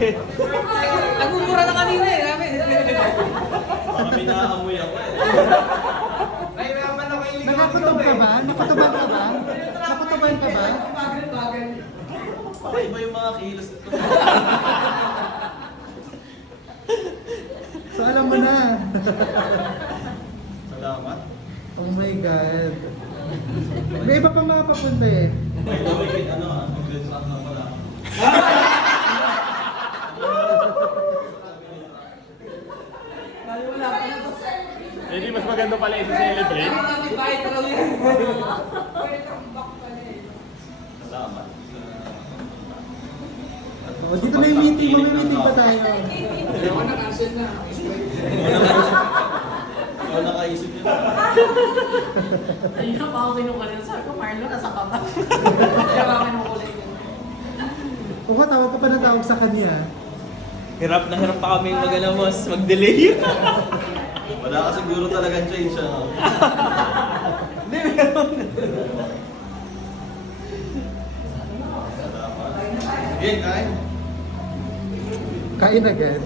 Nagmumura na kanina eh. Kami naamoy ako eh. Nahirapan ako yung Nakakutob ka ba? Nakutuban ka ba? Nakutuban ka ba? Bagal. Pakaiba yung mga kilos. So alam mo na. Salamat. Oh my God. May iba pang mga papunta eh. By the way, nag-restaurant na pala. Wala pa na to. Hindi mas maganda pala i-celebrate. May bayad talaga yan. Salamat. Oh, dito na yung meeting. May meeting pa tayo. Ako na-cancel na. Ikaw nakaisip yun. Ayun na pa ako kinukulit. Sabi ko, Marlo, nasa ka ba? Kaya ako kinukulit yun. O ka, tawag ka pa ng tawag sa kanya. Hirap na hirap pa kami mag-alamos, mag-delay. Wala ka siguro talagang change ano. Hindi, meron. Salamat. Sige, kain. Kain agad.